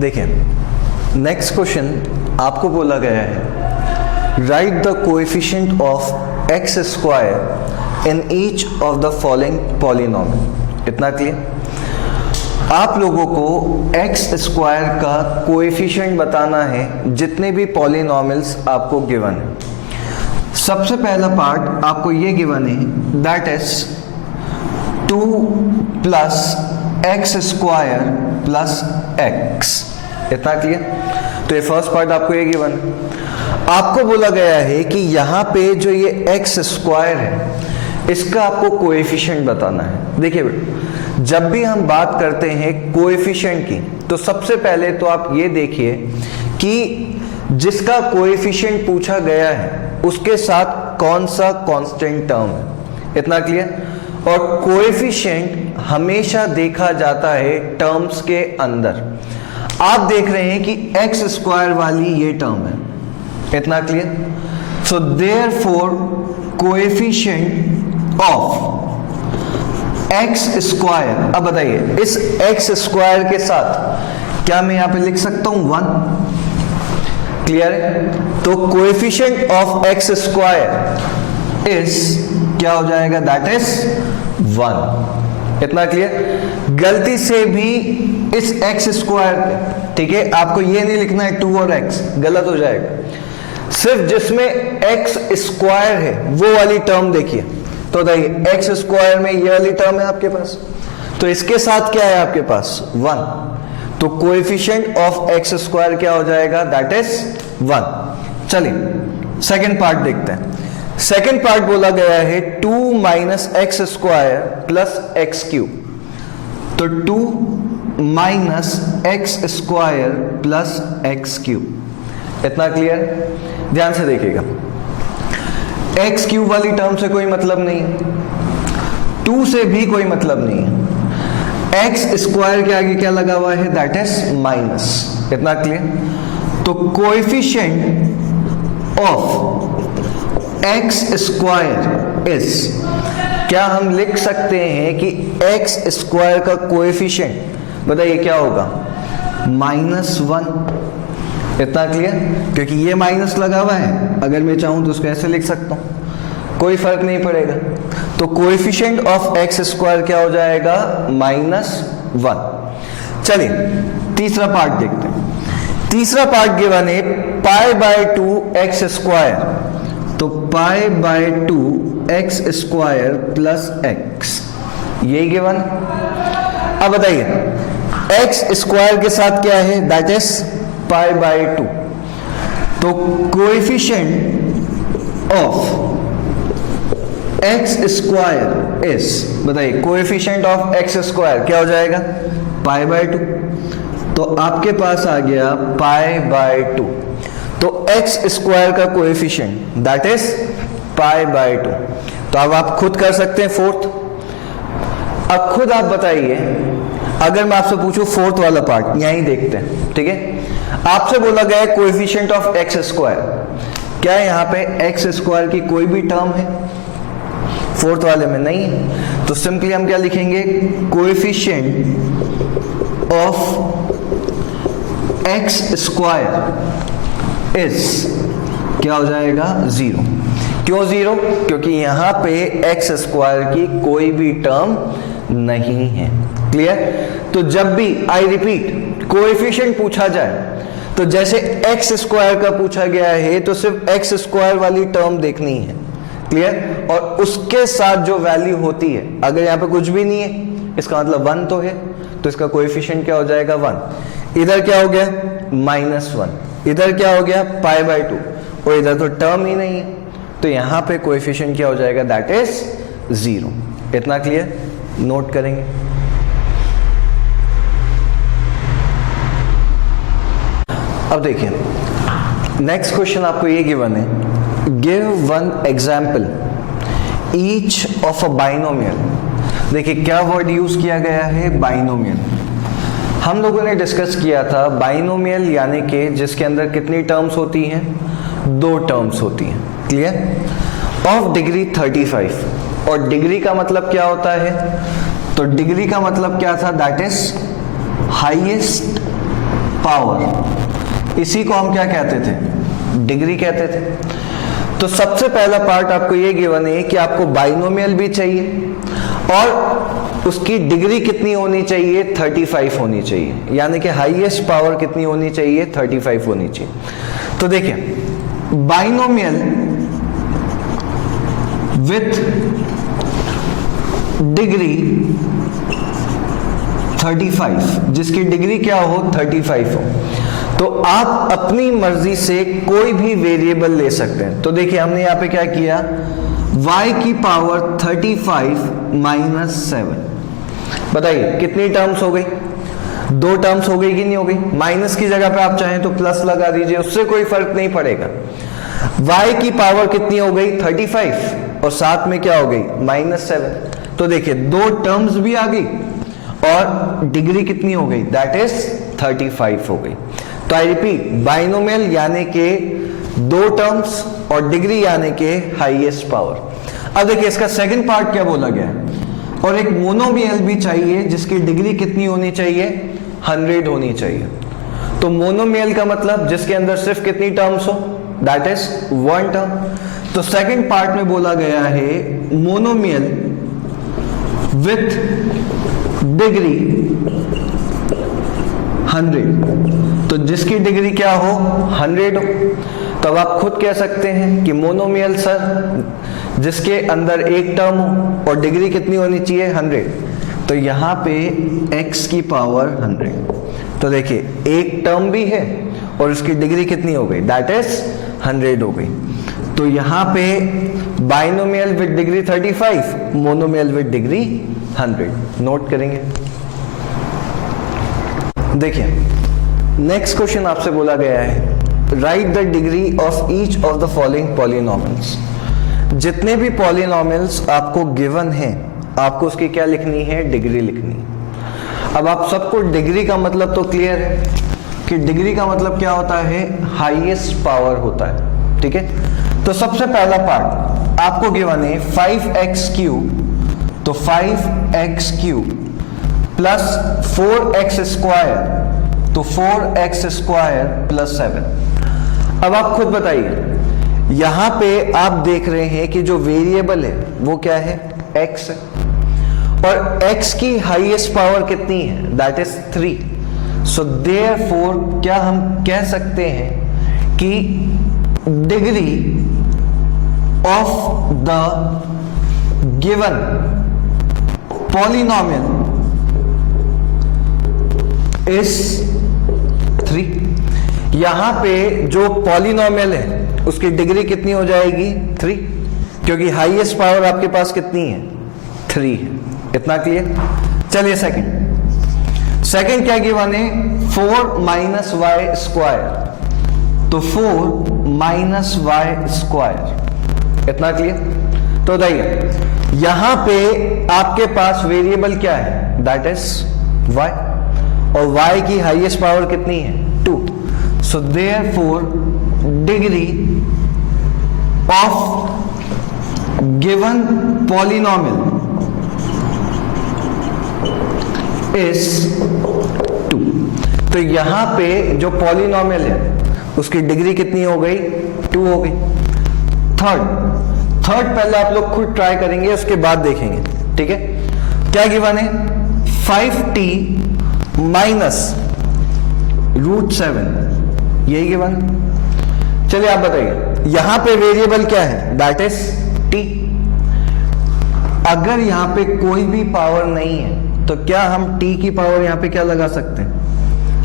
देखिए next question आपको बोला गया है right the coefficient of x square in each of the following polynomial. इतना क्लियर। आप लोगों को एक्स स्क्वायर का कोएफिशिएंट बताना है जितने भी पॉलिनोमियल्स आपको गिवन है। सबसे पहला पार्ट आपको ये गिवन है that is 2 plus x square plus x. इतना क्लियर। तो ये फर्स्ट पार्ट आपको ये गिवन है। आपको बोला गया है कि यहाँ पे जो ये एक्स स्क्वायर है इसका आपको कोएफिशिएंट बताना है। देखिए बेटा, जब भी हम बात करते हैं कोएफिशिएंट की तो सबसे पहले तो आप ये देखिए कि जिसका कोएफिशिएंट पूछा गया है उसके साथ कौन सा कांस्टेंट टर्म है। इतना क्लियर। और कोएफिशिएंट हमेशा देखा जाता है टर्म्स के अंदर। आप देख रहे हैं कि एक्स स्क्वायर वाली ये टर्म है। इतना clear. So therefore coefficient of x square, अब बताइए इस एक्स स्क्वायर के साथ क्या मैं यहां पे लिख सकता हूं 1। क्लियर है। तो coefficient of x square is क्या हो जाएगा दैट इज 1। इतना क्लियर। गलती से भी इस एक्स स्क्वायर पे, ठीक है, आपको ये नहीं लिखना है 2 और x, गलत हो जाएगा। सिर्फ जिसमें एक्स स्क्वायर है वो वाली टर्म देखिए। तो देखिए एक्स स्क्वायर में ये वाली टर्म है आपके पास, तो इसके साथ क्या है आपके पास 1। तो कोएफिशिएंट ऑफ एक्स स्क्वायर क्या हो जाएगा दैट इज 1। चलिए सेकेंड पार्ट देखते हैं। सेकेंड पार्ट बोला गया है 2 minus x square plus x cube. तो 2 minus x square plus x cube. इतना क्लियर। ध्यान से देखिएगा, एक्स क्यूब वाली टर्म से कोई मतलब नहीं है, 2 से भी कोई मतलब नहीं है। एक्स स्क्वायर के आगे क्या लगा हुआ है दैट इज माइनस। इतना क्लियर। तो coefficient of x square is, क्या हम लिख सकते हैं कि एक्स स्क्वायर का कोएफिशिएंट बताइए क्या होगा -1। इतना क्लियर। क्योंकि ये माइनस लगा हुआ है, अगर मैं चाहूं तो उसको ऐसे लिख सकता हूं, कोई फर्क नहीं पड़ेगा। तो कोएफिशिएंट ऑफ एक्स स्क्वायर क्या हो जाएगा -1। चलिए तीसरा पार्ट देखते हैं। तीसरा पार्ट गिवन है π/2 एक्स स्क्वायर। तो π/2 एक्स स्क्वायर प्लस एक्स, यही गिवन। अब बताइए एक्स स्क्वायर के साथ क्या है दैट इज π/2। तो coefficient of x square is, बताइए कोएफिशिएंट ऑफ एक्स स्क्वायर क्या हो जाएगा π/2। तो आपके पास आ गया π/2। तो एक्स स्क्वायर का कोएफिशिएंट दैट इज π/2। तो अब आप खुद कर सकते हैं फोर्थ। अब खुद आप बताइए, अगर मैं आपसे पूछूं फोर्थ वाला पार्ट, यहीं देखते हैं, ठीक है। आपसे बोला गया है कोएफिशिएंट ऑफ एक्स स्क्वायर, क्या यहां पे एक्स स्क्वायर की कोई भी टर्म है फोर्थ वाले में? नहीं है। तो सिंपली हम क्या लिखेंगे, coefficient of x square is क्या हो जाएगा 0। क्यों 0? क्योंकि यहां पे एक्स स्क्वायर की कोई भी टर्म नहीं है। क्लियर। तो जब भी, आई रिपीट, कोएफिशिएंट पूछा जाए तो जैसे एक्स स्क्वायर का पूछा गया है तो सिर्फ एक्स स्क्वायर वाली टर्म देखनी है। क्लियर। और उसके साथ जो वैल्यू होती है, अगर यहाँ पे कुछ भी नहीं है इसका मतलब 1 तो है, तो इसका कोएफिशिएंट क्या हो जाएगा 1। इधर क्या हो गया -1, इधर क्या हो गया π/2, और इधर तो टर्म ही नहीं है, तो यहां पे कोएफिशिएंट क्या हो जाएगा दैट इज 0। इतना क्लियर। नोट करेंगे। अब देखिए नेक्स्ट क्वेश्चन आपको ये गिवन है, give one example each of a binomial. देखिए क्या वर्ड यूज किया गया है, बाइनोमियल। हम लोगों ने डिस्कस किया था बाइनोमियल यानी कि जिसके अंदर कितनी टर्म्स होती हैं, 2 टर्म्स होती हैं। क्लियर। Of degree 35। और डिग्री का मतलब क्या होता है, तो डिग्री का मतलब क्या था दैट इज हाईएस्ट पावर, इसी को हम क्या कहते थे, डिग्री कहते थे। तो सबसे पहला पार्ट आपको ये गिवन है कि आपको बाइनोमियल भी चाहिए और उसकी डिग्री कितनी होनी चाहिए, 35 होनी चाहिए, यानी कि हाईएस्ट पावर कितनी होनी चाहिए, 35 होनी चाहिए। तो देखिए बाइनोमियल विथ डिग्री 35, जिसकी डिग्री क्या हो, 35 हो, तो आप अपनी मर्जी से कोई भी वेरिएबल ले सकते हैं। तो देखिए हमने यहां पे क्या किया, y की पावर 35 माइनस 7, बताइए कितनी टर्म्स हो गई, 2 टर्म्स हो गई कि नहीं हो गई। माइनस की जगह पे आप चाहें तो प्लस लगा दीजिए, उससे कोई फर्क नहीं पड़ेगा। y की पावर कितनी हो गई, 35, और साथ में क्या हो गई, माइनस 7। तो देखिए 2 टर्म्स भी आ गई और डिग्री कितनी हो गई, दैट इज 35 हो गई। तो आई रिपीट, बाइनोमियल यानी के 2 टर्म्स और डिग्री यानी के हाईएस्ट पावर। अब देखिए इसका सेकंड पार्ट क्या बोला गया है, और एक मोनोमियल भी चाहिए जिसकी डिग्री कितनी होनी चाहिए, 100 होनी चाहिए। तो मोनोमियल का मतलब जिसके अंदर सिर्फ कितनी टर्म्स हो, दैट इज 1 टर्म। तो सेकंड पार्ट में बोला गया है मोनोमियल विथ डिग्री 100, तो जिसकी डिग्री क्या हो, 100 हो। तो अब आप खुद कह सकते हैं कि मोनोमियल सर जिसके अंदर एक टर्म हो और डिग्री कितनी होनी चाहिए, 100। तो यहां पे x की पावर 100, तो देखिए एक टर्म भी है और उसकी डिग्री कितनी हो गई, दैट इज 100 हो गई। तो यहां पे binomial with degree 35, monomial with degree 100 note करेंगे। देखिए नेक्स्ट क्वेश्चन आपसे बोला गया है, right the degree of each of the following polynomials. जितने भी पॉलिनोमियल्स आपको गिवन हैं, आपको उसकी क्या लिखनी है, डिग्री लिखनी है। अब आप सबको डिग्री का मतलब तो क्लियर है कि डिग्री का मतलब क्या होता है, हाईएस्ट पावर होता है, ठीक है। तो सबसे पहला पार्ट आपको गिवन है 5x³ तो 5x³ प्लस 4x² तो 4x² प्लस 7। अब आप खुद बताइए, यहां पे आप देख रहे हैं कि जो वेरिएबल है वो क्या है, x है, और x की हाईएस्ट पावर कितनी है, दैट इज 3। सो देयरफॉर क्या हम कह सकते हैं कि degree of the given polynomial is 3। यहां पे जो पॉलिनोमियल है उसकी डिग्री कितनी हो जाएगी, 3, क्योंकि हाईएस्ट पावर आपके पास कितनी है, 3 है। इतना क्लियर। चलिए सेकंड क्या गिवन है, 4 माइनस वाई स्क्वायर तो 4 माइनस वाई स्क्वायर। इतना क्लियर। तो बताइए यहां पे आपके पास वेरिएबल क्या है, दैट इज y, और y की हाईएस्ट पावर कितनी है, 2। So therefore degree of given polynomial is 2। तो यहां पे जो पॉलिनोमियल है उसकी डिग्री कितनी हो गई, 2 हो गई। थर्ड पहले आप लोग खुद ट्राई करेंगे, उसके बाद देखेंगे, ठीक है। क्या गिवन है, 5t माइनस √7, यही गिवन। चलिए आप बताइए यहां पे वेरिएबल क्या है, दैट इज t। अगर यहां पे कोई भी पावर नहीं है तो क्या हम t की पावर यहां पे क्या लगा सकते हैं,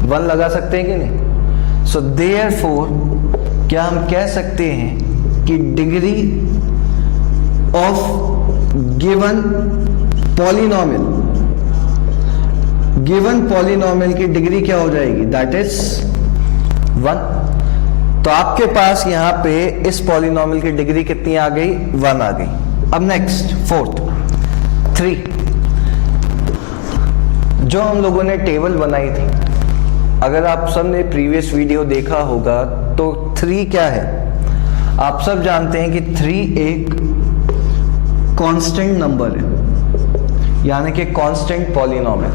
1 लगा सकते हैं कि नहीं। सो देयरफॉर क्या हम कह सकते हैं कि डिग्री ऑफ गिवन पॉलिनोमियल की डिग्री क्या हो जाएगी, दैट इज 1। तो आपके पास यहां पे इस पॉलिनोमियल की डिग्री कितनी आ गई, 1 आ गई। अब नेक्स्ट 3 जो हम लोगों ने टेबल बनाई थी, अगर आप सब ने प्रीवियस वीडियो देखा होगा तो 3 क्या है, आप सब जानते हैं कि 3 एक कांस्टेंट नंबर है, यानी कि कांस्टेंट पॉलिनोमियल।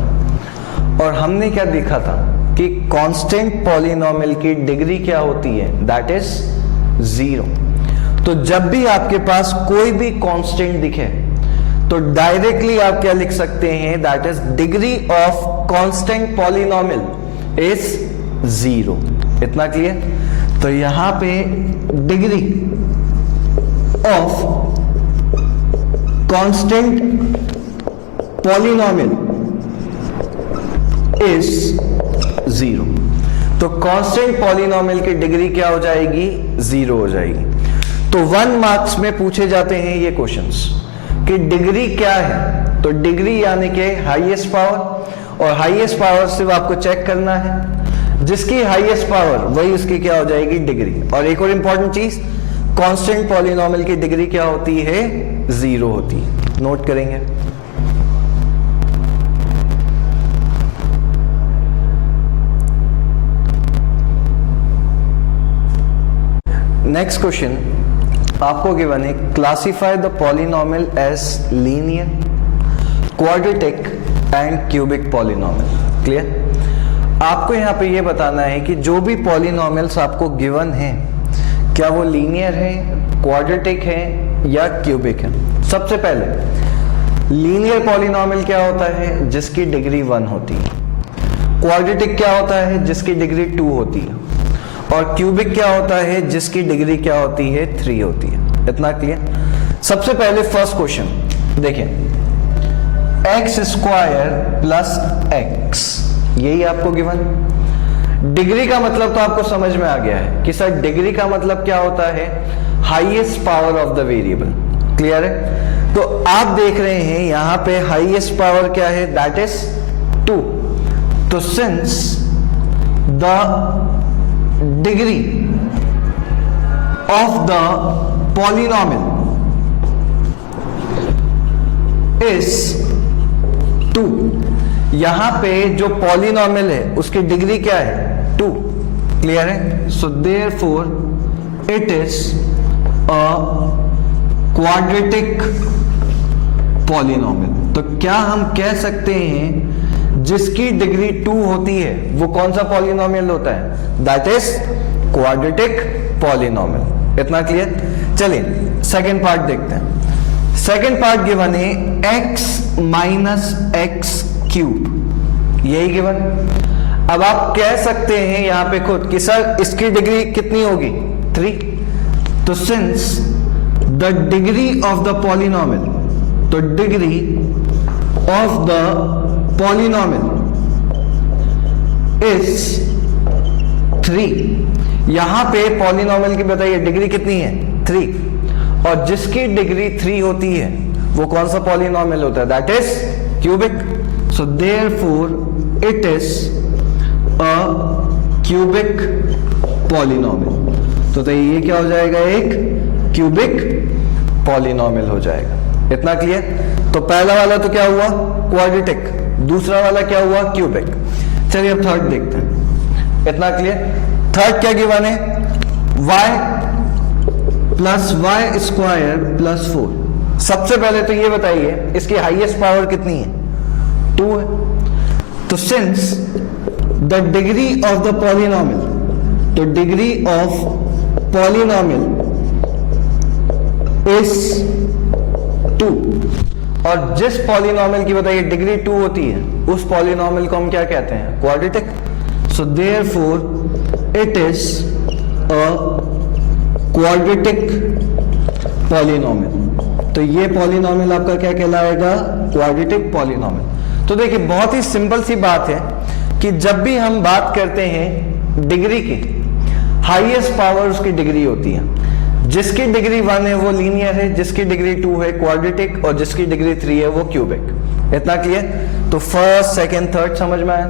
और हमने क्या देखा था कि कांस्टेंट पॉलिनोमियल की डिग्री क्या होती है, दैट इज 0। तो जब भी आपके पास कोई भी कांस्टेंट दिखे तो डायरेक्टली आप क्या लिख सकते हैं, that is degree of constant polynomial is 0। इतना क्लियर? तो यहां पे degree of constant polynomial is 0। तो कांस्टेंट पॉलिनोमियल की डिग्री क्या हो जाएगी, 0 हो जाएगी। तो 1 मार्क्स में पूछे जाते हैं ये क्वेश्चंस कि डिग्री क्या है। तो डिग्री यानी कि हाईएस्ट पावर, और हाईएस्ट पावर सिर्फ आपको चेक करना है, जिसकी हाईएस्ट पावर वही उसकी क्या हो जाएगी, डिग्री। और एक और इंपॉर्टेंट चीज, कांस्टेंट पॉलिनोमियल की डिग्री क्या होती है, 0 होती है। नोट करेंगे। नेक्स्ट क्वेश्चन आपको गिवन है, classify the polynomial as linear, quadratic and cubic polynomial. Clear? आपको यहां पे ये बताना है कि जो भी पॉलिनोमियल्स आपको गिवन हैं, क्या वो लीनियर है, क्वाड्रेटिक है या क्यूबिक है। सबसे पहले लीनियर पॉलिनोमियल क्या होता है, जिसकी डिग्री 1 होती है। क्वाड्रेटिक क्या होता है, जिसकी डिग्री 2 होती है। और क्यूबिक क्या होता है, जिसकी डिग्री क्या होती है, 3 होती है। इतना क्लियर? सबसे पहले फर्स्ट क्वेश्चन देखें, एक्स स्क्वायर प्लस एक्स, यही आपको गिवन। डिग्री का मतलब तो आपको समझ में आ गया है कि सर डिग्री का मतलब क्या होता है, highest power of the variable. Clear है? तो आप देख रहे हैं यहां पे हाईएस्ट पावर क्या है, दैट इज 2। तो since the degree of the polynomial is 2, यहां पे जो पॉलिनोमियल है उसकी डिग्री क्या है, 2। क्लियर है? So therefore it is a quadratic polynomial. तो क्या हम कह सकते हैं जिसकी डिग्री 2 होती है वो कौन सा पॉलिनोमियल होता है, दैट इज क्वाड्रेटिक पॉलिनोमियल। इतना क्लियर? चलिए सेकंड पार्ट देखते हैं। सेकंड पार्ट गिवन है x माइनस एक्स क्यूब, यही गिवन। अब आप कह सकते हैं यहां पे खुद कि सर इसकी डिग्री कितनी होगी, 3। तो since the degree of the polynomial, तो degree of the polynomial is 3। यहां पे पॉलिनोमियल की बताइए डिग्री कितनी है, 3। और जिसकी डिग्री 3 होती है वो कौन सा पॉलिनोमियल होता है, that is cubic. So therefore it is a cubic polynomial. तो ये क्या हो जाएगा, एक क्यूबिक पॉलिनोमियल हो जाएगा। इतना क्लियर? तो पहला वाला तो क्या हुआ, क्वाड्रेटिक। दूसरा वाला क्या हुआ, क्यूबिक। चलिए अब थर्ड देखते हैं। इतना क्लियर? थर्ड क्या गिवन है, y plus Y square plus 4। सबसे पहले तो ये बताइए इसकी हाईएस्ट पावर कितनी है, 2 है। तो since the degree of the polynomial, तो डिग्री ऑफ पॉलिनोमियल इज 2। और जिस पॉलिनोमियल की बताइए डिग्री 2 होती है उस पॉलिनोमियल को हम क्या कहते हैं, quadratic. So therefore it is a quadratic polynomial. तो ये पॉलिनोमियल आपका क्या कहलाएगा, क्वाड्रेटिक पॉलिनोमियल। तो देखिए बहुत ही सिंपल सी बात है कि जब भी हम बात करते हैं डिग्री की, हाईएस्ट पावर उसकी डिग्री होती है। जिसकी डिग्री 1 है वो लीनियर है, जिसकी डिग्री 2 है क्वाड्रेटिक, और जिसकी डिग्री 3 है वो क्यूबिक। इतना क्लियर? तो फर्स्ट सेकंड थर्ड समझ में आया।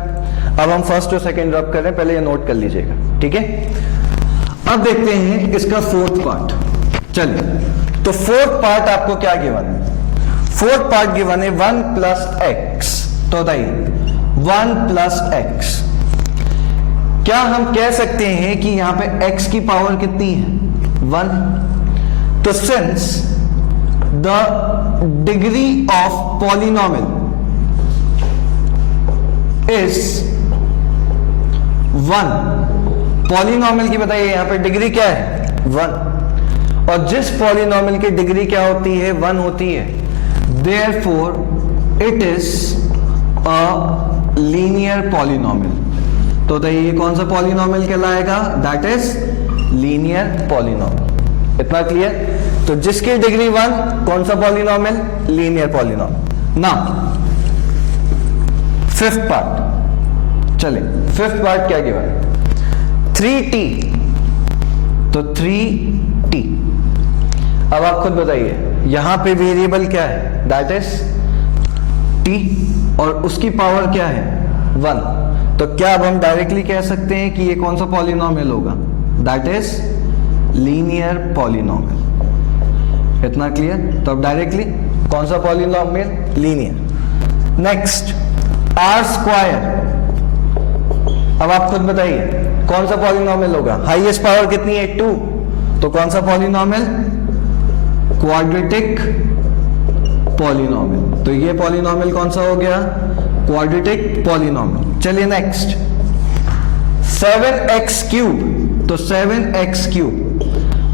अब हम फर्स्ट और सेकंड ड्रॉप कर रहे हैं, पहले ये नोट कर लीजिएगा, ठीक है। अब देखते हैं इसका फोर्थ पार्ट। चलिए तो फोर्थ पार्ट आपको क्या गिवन है, फोर्थ पार्ट गिवन है 1 प्लस एक्स। तो बताइए 1 प्लस एक्स, क्या हम कह सकते हैं कि यहां पे x की पावर कितनी है, 1। तो since the degree of polynomial is 1 polynomial की बताइए यहाँ पे डिग्री क्या है 1, और जिस पॉलिनॉमियल की डिग्री क्या होती है 1 होती है, therefore it is a linear polynomial. तो बताइए ये कौन सा पॉलिनॉमियल कहलाएगा, दैट इज लीनियर पॉलिनॉमियल। इतना क्लियर। तो जिसकी डिग्री 1 कौन सा polynomial, linear polynomial. Now fifth part, चले फिफ्थ पार्ट क्या गिवन है 3t, तो 3t। अब आप खुद बताइए यहां पे वेरिएबल क्या है, दैट इज t, और उसकी पावर क्या है 1। तो क्या अब हम डायरेक्टली कह सकते हैं कि ये कौन सा पॉलिनॉमियल होगा, दैट इज लीनियर पॉलिनॉमियल। इतना क्लियर। तो अब डायरेक्टली कौन सा polynomial, linear. Next R square. अब आप खुद बताइए कौन सा पॉलिनॉमियल होगा, हाईएस्ट पावर कितनी है 2, तो कौन सा पॉलिनॉमियल, क्वाड्रेटिक पॉलिनॉमियल। तो ये पॉलिनॉमियल कौन सा हो गया, क्वाड्रेटिक पॉलिनॉमियल। चलिए नेक्स्ट 7x क्यूब। तो 7x क्यूब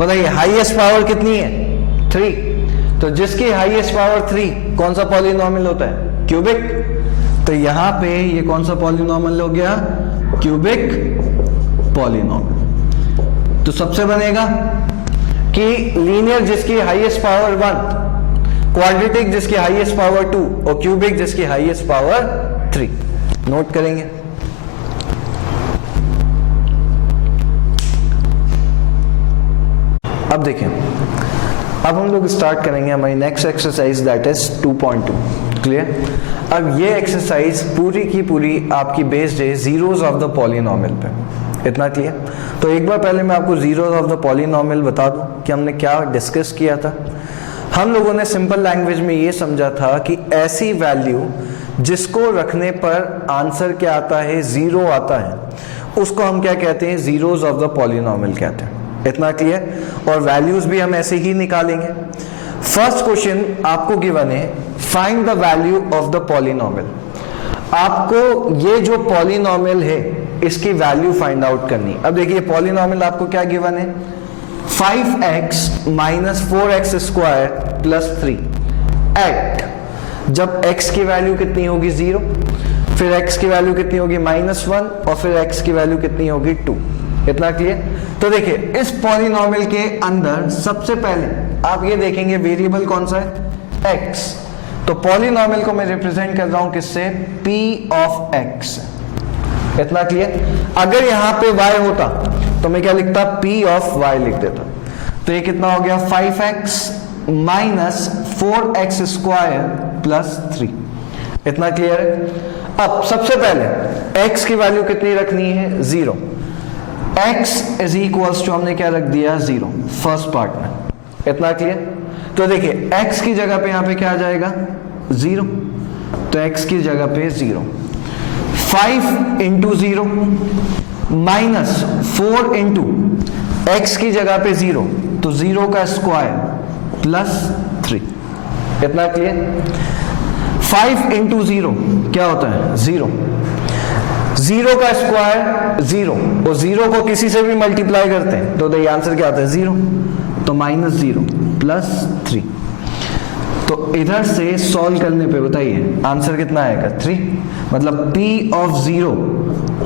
बताइए हाईएस्ट पावर कितनी है 3, तो जिसकी हाईएस्ट पावर 3 कौन सा पॉलिनॉमियल होता है, क्यूबिक। तो यहां पे ये कौन सा पॉलिनॉमियल हो गया, क्यूबिक पॉलिनॉमियल। तो सबसे बनेगा कि लीनियर जिसकी हाईएस्ट पावर 1, क्वाड्रेटिक जिसकी हाईएस्ट पावर 2, और क्यूबिक जिसकी हाईएस्ट पावर 3। नोट करेंगे। अब देखें, अब हम लोग स्टार्ट करेंगे हमारी next exercise, that is 2.2। Clear. अब ये एक्सरसाइज पूरी की पूरी आपकी बेस्ड है जीरोस ऑफ द पॉलिनॉमियल पे। इतना क्लियर। तो एक बार पहले मैं आपको जीरोस ऑफ द पॉलिनॉमियल बता दूं कि हमने क्या डिस्कस किया था। हम लोगों ने सिंपल लैंग्वेज में ये समझा था कि ऐसी वैल्यू जिसको रखने पर आंसर क्या आता है, जीरो आता है, उसको हम क्या कहते हैं, जीरोस ऑफ द पॉलिनॉमियल कहते हैं। इतना क्लियर। और वैल्यूज भी हम ऐसे ही निकालेंगे। फर्स्ट क्वेश्चन आपको गिवन है, find the value of the polynomial. आपको ये जो पॉलिनॉमियल है इसकी वैल्यू फाइंड आउट करनी। अब देखिए पॉलिनॉमियल आपको क्या गिवन है, 5x minus 4x square plus 3 at, जब x की वैल्यू कितनी होगी 0, फिर x की वैल्यू कितनी होगी -1, और फिर x की वैल्यू कितनी होगी 2। इतना क्लियर। तो देखिए इस पॉलिनॉमियल के अंदर सबसे पहले आप ये देखेंगे वेरिएबल कौन सा है, x। तो पॉलिनॉमियल को मैं रिप्रेजेंट कर रहा हूं किससे, p ऑफ x। इतना क्लियर। अगर यहां पे y होता तो मैं क्या लिखता, p ऑफ y लिख देता। तो ये कितना हो गया 5x minus 4x square plus 3। इतना क्लियर है। अब सबसे पहले x की वैल्यू कितनी रखनी है, 0। x इज इक्वल्स टू हमने क्या रख दिया, 0 फर्स्ट पार्ट में। इतना क्लियर। तो देखिए x की जगह पे यहां पे क्या आ जाएगा, 0। तो x की जगह पे 0, 5 इंटू 0 माइनस 4 इंटू x की जगह पे 0, तो 0 का स्क्वायर प्लस 3। इतना क्लियर। 5 इंटू 0 क्या होता है, 0। 0 का स्क्वायर 0, और 0 को किसी से भी मल्टीप्लाई करते हैं तो ये आंसर क्या आता है, 0। तो -0 प्लस 3। तो इधर से सॉल्व करने पे बताइए आंसर कितना आएगा, 3। मतलब p ऑफ 0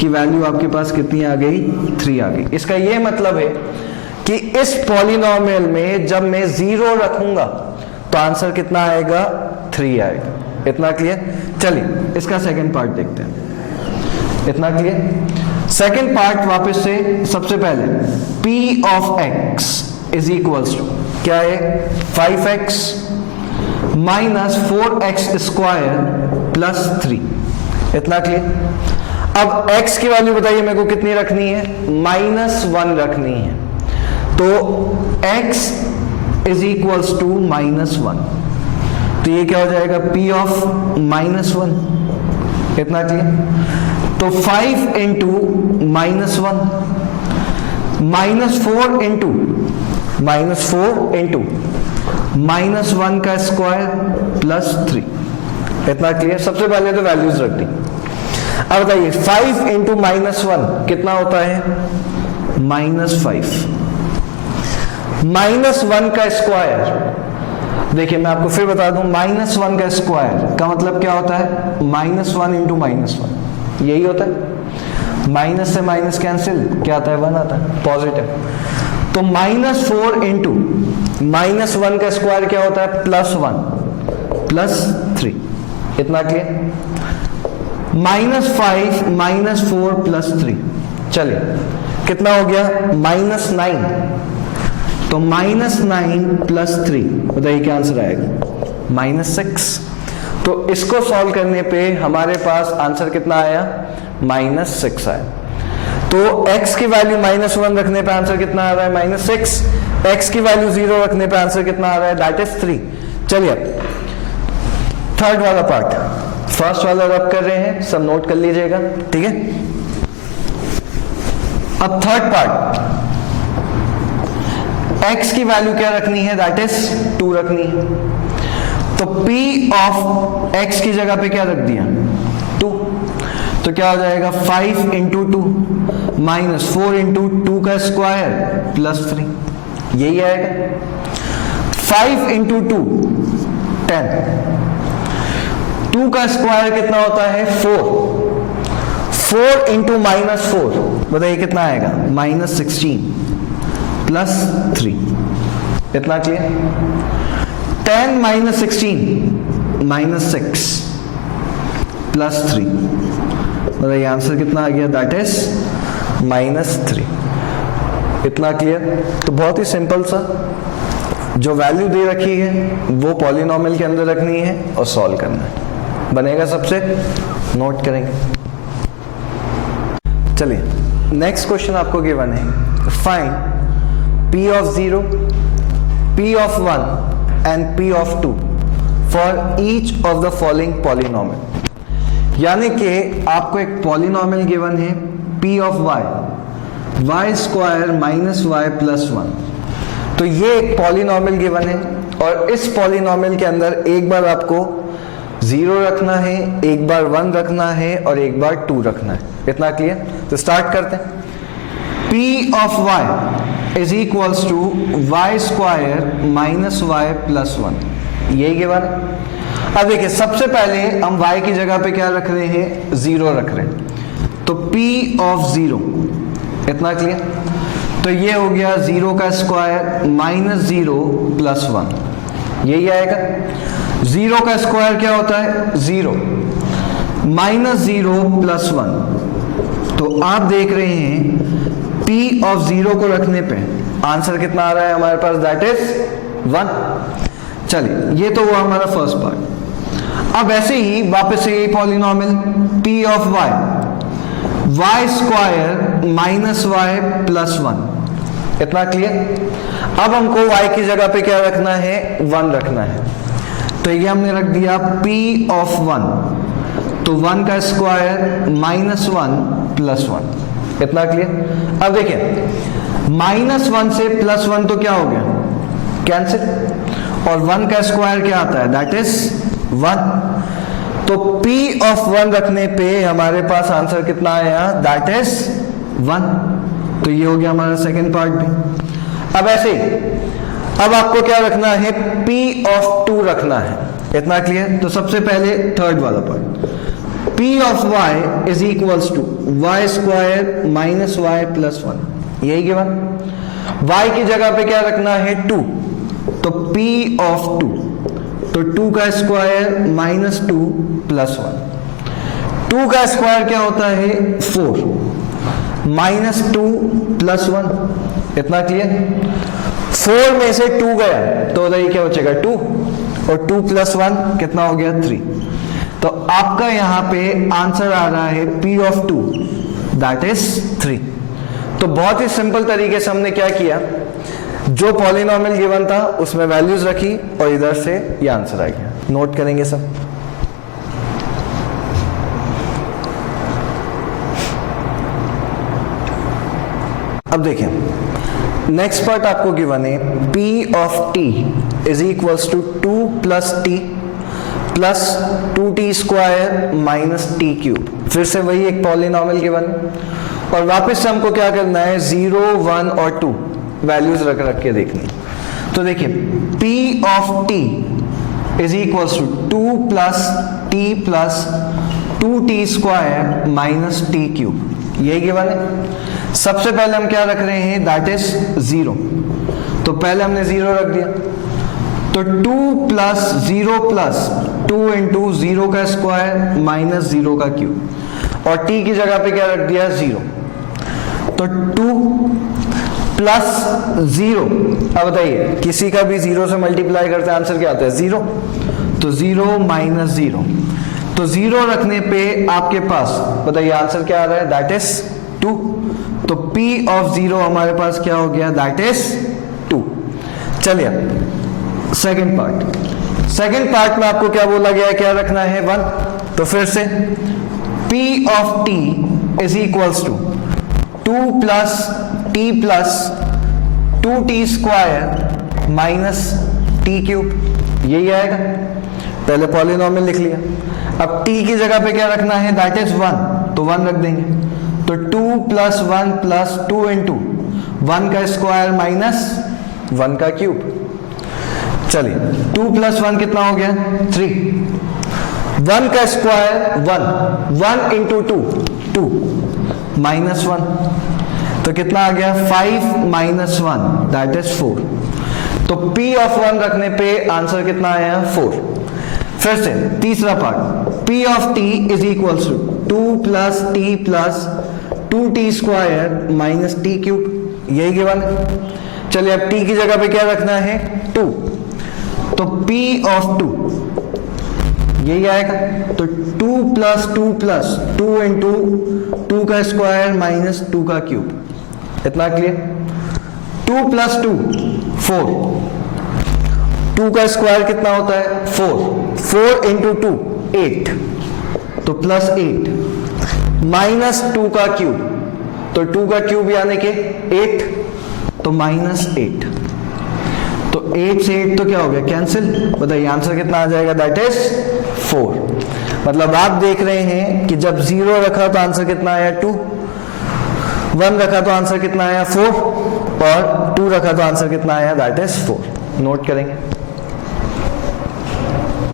की वैल्यू आपके पास कितनी आ गई, 3 आ गई। इसका ये मतलब है कि इस पॉलिनॉमियल में जब मैं 0 रखूंगा तो आंसर कितना आएगा, 3 आएगा। इतना क्लियर। चलिए इसका सेकंड पार्ट देखते हैं। इतना क्लियर। सेकंड पार्ट वापस से सबसे पहले p of x is equals to क्या है, 5x minus 4x square plus 3। इतना क्लियर। अब x की वैल्यू बताइए मेरे को कितनी रखनी है, -1 रखनी है। तो x इज इक्वल्स टू -1, तो ये क्या हो जाएगा, p ऑफ -1। इतना क्लियर। तो 5 इंटू -1 -4 इंटू -1 का स्क्वायर प्लस 3। इतना क्लियर। सबसे पहले तो वैल्यूज रख दी। अब बताइए 5 इंटू -1 कितना होता है? -5। -1 का स्क्वायर, देखिए मैं आपको फिर बता दूं, -1 का स्क्वायर का मतलब क्या होता है? -1 इंटू -1, यही होता है। माइनस से माइनस कैंसिल, क्या आता है? 1 आता है, पॉजिटिव। तो -4 इंटू -1 का स्क्वायर क्या होता है? +1 +3, इतना क्लियर? -5 -4 +3, चलिए कितना हो गया? -9। तो -9 +3, बताइए क्या आंसर आएगा? -6। तो इसको सॉल्व करने पे हमारे पास आंसर कितना आया? -6 आया। तो x की वैल्यू -1 रखने पे आंसर कितना आ रहा है? -6। x की वैल्यू 0 रखने पे आंसर कितना आ रहा है? That is 3। चलिए थर्ड वाला पार्ट, फर्स्ट वाला रब कर रहे हैं, सब नोट कर लीजिएगा, ठीक है? अब थर्ड पार्ट, x की वैल्यू क्या रखनी है? दैट इज 2 रखनी है। तो p ऑफ x की जगह पे क्या रख दिया? 2। तो क्या हो जाएगा? 5 इंटू 2 -4 इंटू 2 का स्क्वायर +3, यही आएगा। 5 इंटू 2 10, 2 का स्क्वायर कितना होता है? 4। 4 इंटू -4, बताइए कितना आएगा? -16 +3, इतना क्लियर? 10 -16 -6 +3, बताइए आंसर कितना आ गया? दैट इज -3, इतना क्लियर? तो बहुत ही सिंपल सा, जो वैल्यू दे रखी है वो पॉलिनोमियल के अंदर रखनी है और सॉल्व करना है, बनेगा सबसे, नोट करेंगे। चलिए नेक्स्ट क्वेश्चन आपको गिवन है, find p of 0, p of 1 and p of 2 for each of the following polynomial। यानी कि आपको एक पॉलिनोमियल गिवन है p of y, y square -y + 1। तो ये एक पॉलिनोमियल गिवन है और इस पॉलिनोमियल के अंदर एक बार आपको 0 रखना है, एक बार 1 रखना है और एक बार 2 रखना है, इतना क्लियर? तो स्टार्ट करते हैं। p of y is equals to y square -y + 1, यही गिवन है। अब देखिए सबसे पहले हम y की जगह पे क्या रख रहे हैं? 0 रख रहे हैं। तो p of 0, इतना क्लियर? तो ये हो गया 0 का स्क्वायर -0 + 1, यही आएगा। 0 का स्क्वायर क्या होता है? 0 -0 + 1। तो आप देख रहे हैं p of 0 को रखने पे आंसर कितना आ रहा है हमारे पास? That is 1। चलिए ये तो हुआ हमारा फर्स्ट पार्ट। अब ऐसे ही वापस से यही polynomial p of y, y square -y + 1, इतना क्लियर? अब हमको y की जगह पे क्या रखना है? 1 रखना है। तो ये हमने रख दिया p of 1, तो 1 का स्क्वायर -1 + 1, इतना क्लियर? अब देखिए -1 से +1 तो क्या हो गया? कैंसिल। और 1 का स्क्वायर क्या आता है? That is 1। तो p of 1 रखने पे हमारे पास आंसर कितना आया? That is 1। तो ये हो गया हमारा सेकेंड पार्ट भी। अब ऐसे ही अब आपको क्या रखना है? p of 2 रखना है, इतना क्लियर? तो सबसे पहले थर्ड वाला part, p of y is equals to y square -y + 1, यही गिवन। y की जगह पे क्या रखना है? 2, तो p of 2, तो 2 का स्क्वायर -2 + 1। 2 का स्क्वायर क्या होता है? 4 -2 + 1, इतना क्लियर? 4 में से 2 गया तो ये क्या बचेगा? 2, और 2 + 1 कितना हो गया? 3। तो आपका यहां पे आंसर आ रहा है p of 2, दैट इज 3। तो बहुत ही सिंपल तरीके से हमने क्या किया, जो पॉलिनोमियल गिवन था उसमें वैल्यूज रखी और इधर से ये आंसर आ गया। नोट करेंगे सब। अब देखें नेक्स्ट पार्ट आपको गिवन है p of t is equals to 2 + t plus 2t square minus T cube, फिर से वही एक पॉलिनॉमियल गिवन, और वापस से हमको क्या करना है 0, 1 और 2 वैल्यूज रख के देखनी। तो देखिए p of t is equals to 2 plus t plus 2t square minus T cube, यही गिवन है। सबसे पहले हम क्या रख रहे हैं, दैट इज 0, तो पहले हमने 0 रख दिया, तो 2 प्लस 0 प्लस 2 इंटू 0 का स्क्वायर माइनस 0 का क्यूब, और t की जगह पे क्या रख दिया 0, तो 2 प्लस 0। अब बताइए किसी का भी 0 से मल्टीप्लाई करते हैं आंसर क्या आता है 0, तो 0 माइनस 0, तो 0 रखने पे आपके पास बताइए आंसर क्या आ रहा है, दैट इज 2, तो p ऑफ 0 हमारे पास क्या हो गया, दैट इज 2। चलिए सेकंड पार्ट में आपको क्या बोला गया है, क्या रखना है 1, तो फिर से p of t is equals to 2 plus t plus 2t square minus T cube, यही आएगा। पहले पॉलिनॉमियल लिख लिया, अब t की जगह पे क्या रखना है, दैट इज 1, तो 1 रख देंगे, तो 2 प्लस 1 प्लस 2 इंटू 1 का स्क्वायर माइनस 1 का क्यूब। चलिए 2 प्लस 1 कितना हो गया 3, 1 का स्क्वायर 1 इंटू 2 माइनस 1, तो कितना आ गया 5 माइनस 1 दैट इज 4, तो p ऑफ 1 रखने पे आंसर कितना आया 4। फिर से तीसरा part, p of t is equals to 2 plus t plus 2t square minus T cube, यही गिवन है। चलिए अब t की जगह पे क्या रखना है 2, तो p ऑफ 2 यही आएगा, तो 2 प्लस 2 इंटू 2 का स्क्वायर माइनस 2 का क्यूब, इतना क्लियर। 2 प्लस 2 4, 2 का स्क्वायर कितना होता है 4 इंटू 2 8, तो प्लस 8 माइनस 2 का क्यूब, तो 2 का क्यूब यानी कि 8, तो माइनस 8, तो 8 से 8 तो क्या हो गया कैंसिल, बताइए आंसर कितना आ जाएगा, दैट इज 4। मतलब आप देख रहे हैं कि जब 0 रखा तो आंसर कितना आया 2, 1 रखा तो आंसर कितना आया 4, और 2 रखा तो आंसर कितना आया, दैट इज 4। नोट करेंगे।